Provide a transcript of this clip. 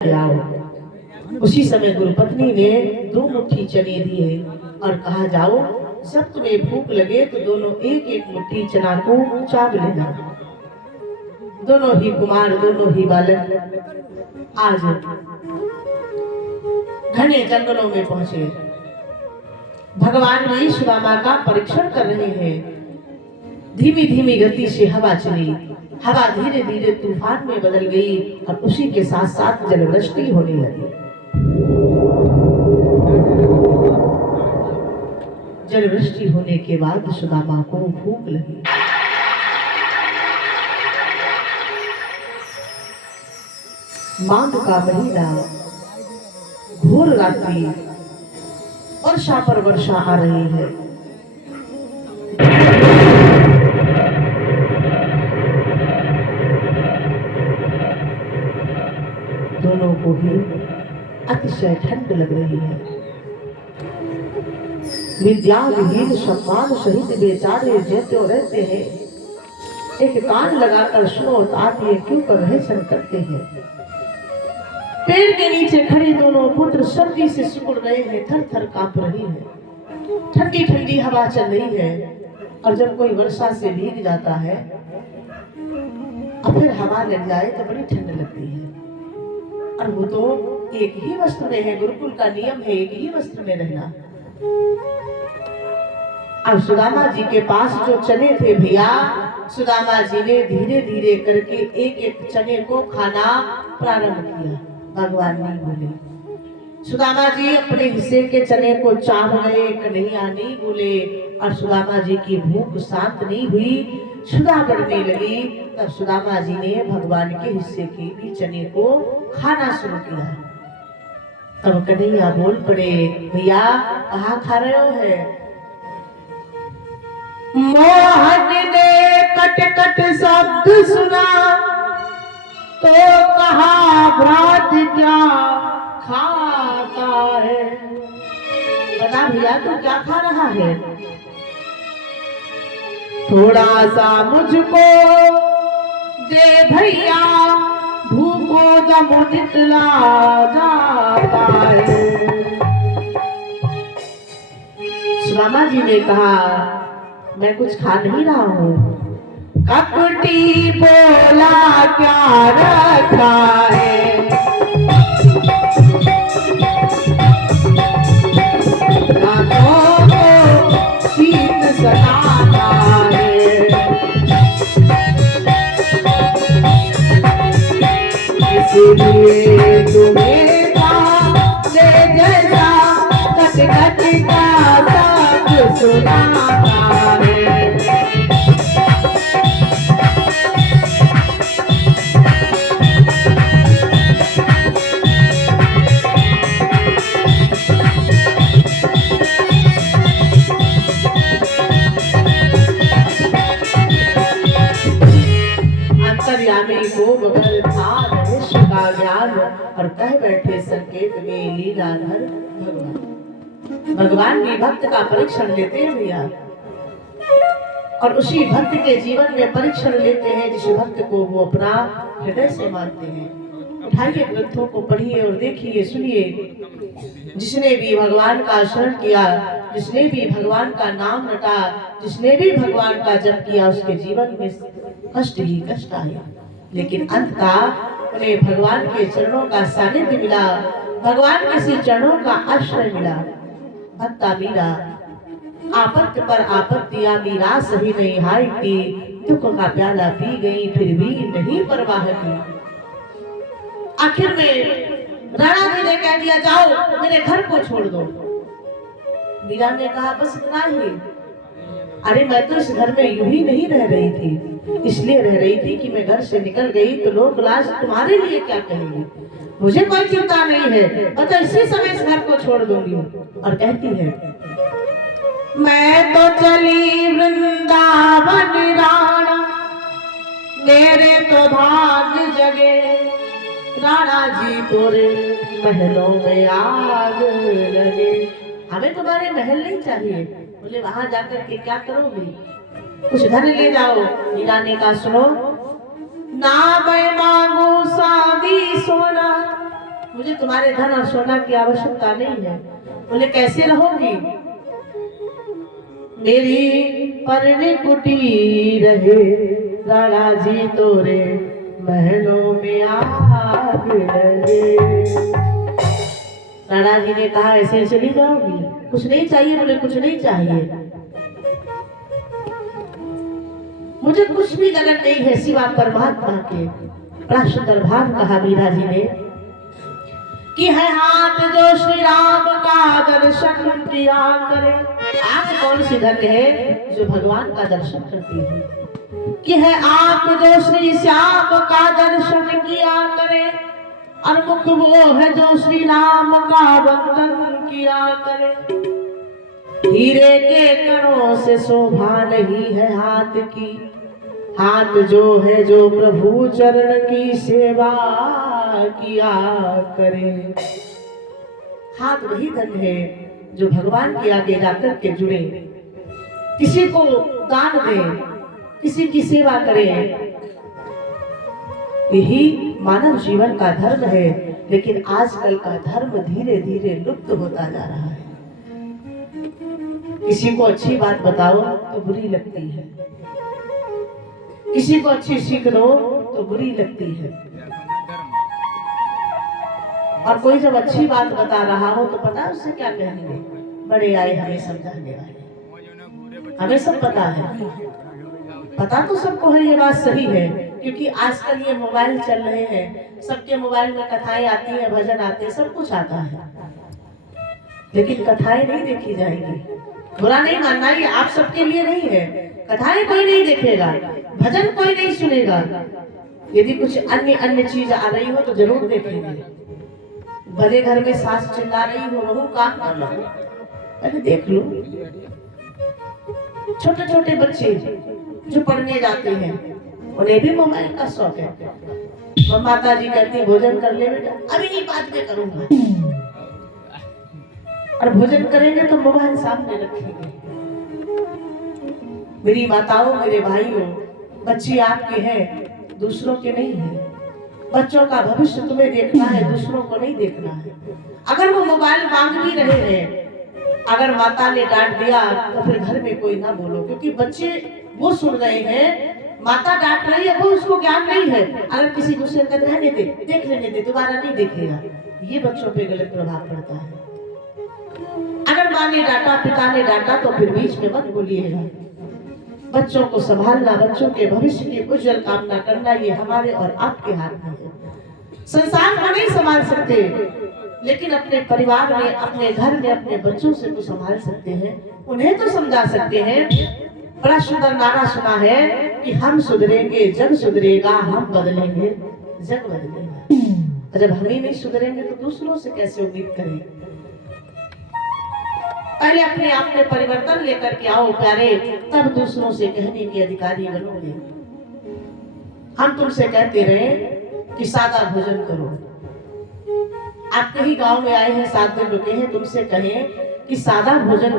आओ। उसी समय गुरुपत्नी ने 2 मुट्ठी चने दिए और कहा जाओ, जब तुम्हें भूख लगे तो दोनों एक एक मुट्ठी चना को चाव लेना। दोनों ही कुमार, दोनों ही बालक आज घने जंगलों में पहुंचे। भगवान भी सुदामा का परीक्षण कर रहे हैं। धीमी धीमी गति से हवा चली, हवा धीरे धीरे तूफान में बदल गई और उसी के साथ साथ जलवृष्टि होने लगी। जलवृष्टि होने के बाद सुदामा को भूख लगी। माघ का महीना, घोर रात्रि, वर्षा पर वर्षा आ रही है। दोनों को ही अतिशय ठंड लग रही है। विद्या विहीन सम्मान सहित बेचारे जैसे रहते हैं। एक कान लगाकर सुनो, आप ये क्यों कर रहे करते हैं। पेड़ के नीचे खड़े दोनों पुत्र सर्दी से सिकुड़ रहे हैं, थर थर कांप रही है। ठंडी ठंडी हवा चल रही है और जब कोई वर्षा से भीग जाता है और फिर हवा लग जाए तो बड़ी ठंड लगती है। और वो तो एक ही वस्त्र में है, गुरुकुल का नियम है एक ही वस्त्र में रहना। अब सुदामा जी के पास जो चने थे भैया, सुदामा जी ने धीरे धीरे करके एक एक चने को खाना प्रारंभ किया। भगवान नहीं बोले। सुदामा जी अपने हिस्से के चने को चाव गए, कन्हैया नहीं बोले और सुदामा जी की भूख शांत नहीं हुई, क्षुधा बढ़ने लगी। तब सुदामा जी ने भगवान के हिस्से के भी चने को खाना शुरू किया। तब कन्हैया बोल पड़े, भैया कहाँ खा रहे हो है। मोहन ने कट कट शब्द सुना तो कहा, भ्रात क्या खाता है। बता भैया तू क्या खा रहा है। थोड़ा सा मुझको दे भैया, भूखो दम निकला जाता है। सुदामा जी ने कहा, मैं कुछ खा नहीं रहा हूँ। कपटी बोला क्या रखा है। रातों को शीत सताता है। इसलिए तुम्हें ले जैसा कट कट का सब सुनाता है। को बगल था रहस्य का ज्ञान और कह बैठे संकेत में लीलाधर भगवान। भगवान भी भक्त का परीक्षण लेते हैं भैया, और उसी भक्त के जीवन में परीक्षण लेते हैं जिस भक्त को वो अपना हृदय से मानते हैं। उठाइए ग्रंथों को पढ़िए और देखिए सुनिए। जिसने भी भगवान का शरण किया, जिसने भी भगवान का नाम रटा, जिसने भी भगवान का जप किया, उसके जीवन में कष्ट ही कष्ट आया, लेकिन अंततः उन्हें भगवान के चरणों का सानिध्य मिला, भगवान के श्री चरणों का आश्रय मिला। भक्ता मीरा आपत्ति पर आपत्तियां मीरा सही नहीं हाय की, दुख का प्याला पी गई फिर भी नहीं परवाह की। आखिर में राणा जी ने कह दिया, जाओ मेरे घर को छोड़ दो। मीरा ने कहा, बस इतना ही। अरे मैं तो इस घर में यूं ही नहीं रह रही थी, इसलिए रह रही थी कि मैं घर से निकल गई तो लोग लाज तुम्हारे लिए क्या कहेंगे। मुझे कोई चिंता नहीं है, मैं तो इसी समय इस घर को छोड़ दूंगी। और कहती है, मैं तो चली वृंदावन राणा, मेरे तो भाग जगे, राणा जी तोरे महलों में आग लगे। हमें तुम्हारे महल नहीं चाहिए। बोले वहां जाकर के क्या करोगी, कुछ धन ले जाओ। मीरा ने कहा, सुनो ना मैं मांगू चांदी सोना, मुझे तुम्हारे धन और सोना की आवश्यकता नहीं है। बोले कैसे रहोगी? मेरी परनी कुटी रहे राणा जी तोरे महलों में आग लगे। राणा जी ने कहा ऐसे चली जाओगी? कुछ नहीं चाहिए? बोले कुछ नहीं चाहिए, मुझे कुछ भी लगन नहीं है सिवा परमात्मा के। बड़ा सुंदर भाव कहा मीरा जी ने कि है हाथ जो श्री राम का दर्शन किया करे। आंख कौन सी धन है जो भगवान का दर्शन करती है? कि है आंख जो श्री श्याम का दर्शन किया करे, और मुख वो है जो श्री राम का वंदन किया करे। हीरे के कणों से शोभा नहीं है हाथ की, हाथ जो है जो प्रभु चरण की सेवा किया करे। हाथ वही धन है जो भगवान के आगे जाकर के जुड़े, किसी को दान दे, किसी की सेवा करे। यही मानव जीवन का धर्म है। लेकिन आजकल का धर्म धीरे धीरे लुप्त होता जा रहा है। किसी को अच्छी बात बताओ तो बुरी लगती है, किसी को अच्छी सीख दो तो बुरी लगती है, और कोई जब अच्छी बात बता रहा हो तो पता है उससे क्या कहेंगे? बड़े आए हमें समझाने वाले। हमें सब पता है, पता तो सबको है, ये बात सही है। क्योंकि आजकल ये मोबाइल चल रहे हैं, सबके मोबाइल में कथाएं आती हैं, भजन आते हैं, सब कुछ आता है, लेकिन कथाएं नहीं देखी जाएंगी। बुरा नहीं मानना, ये आप सबके लिए नहीं है। कथाएं कोई नहीं देखेगा, भजन कोई नहीं सुनेगा। यदि कुछ अन्य चीज आ रही हो तो जरूर देखेंगे। भले घर में सास चिल्ला रही हो, बहू काम कर लो, पहले देख लो। छोटे छोटे बच्चे जो पढ़ने जाते हैं उन्हें भी मोबाइल का शौक है। माता जी कहती भोजन कर ले बेटा, अभी नहीं बाद में करूंगा, और भोजन करेंगे तो मोबाइल सामने रखेंगे। मेरी माताओं, मेरे भाइयों, बच्चे आपके हैं, दूसरों के नहीं है। बच्चों का भविष्य तुम्हें देखना है, दूसरों को नहीं देखना है। अगर वो मोबाइल मांग भी रहे हैं, अगर माता ने डांट दिया तो फिर घर में कोई ना बोलो, क्योंकि बच्चे वो सुन रहे हैं, माता डांट रही है, वो उसको ज्ञान नहीं है। अगर किसी दूसरे का रहने दे, देख लेने दे, दोबारा नहीं देखेगा, ये बच्चों पे गलत प्रभाव पड़ता है। अगर माँ ने डांटा, पिता ने डांटा तो फिर बीच में मत बोलिएगा। बच्चों को संभालना, बच्चों के भविष्य की उज्जवल कामना करना, ये हमारे और आपके हाथ में है। संसार को नहीं संभाल सकते, लेकिन अपने परिवार में, अपने घर में, अपने बच्चों से तो संभाल सकते हैं, उन्हें तो समझा सकते हैं। बड़ा सुंदर नारा सुना है कि हम सुधरेंगे जग सुधरेगा, हम बदलेंगे जग बदलेगा। जब हम ही नहीं सुधरेंगे तो दूसरों से कैसे उम्मीद करें? पहले अपने आप में परिवर्तन लेकर के आओ प्यारे, तब दूसरों से कहने के अधिकारी बनोगे। हम तुमसे कहते रहे कि सादा भोजन करो, आप कहीं गांव में आए हैं, 7 दिन रुके हैं, तुमसे कहें कि सादा भोजन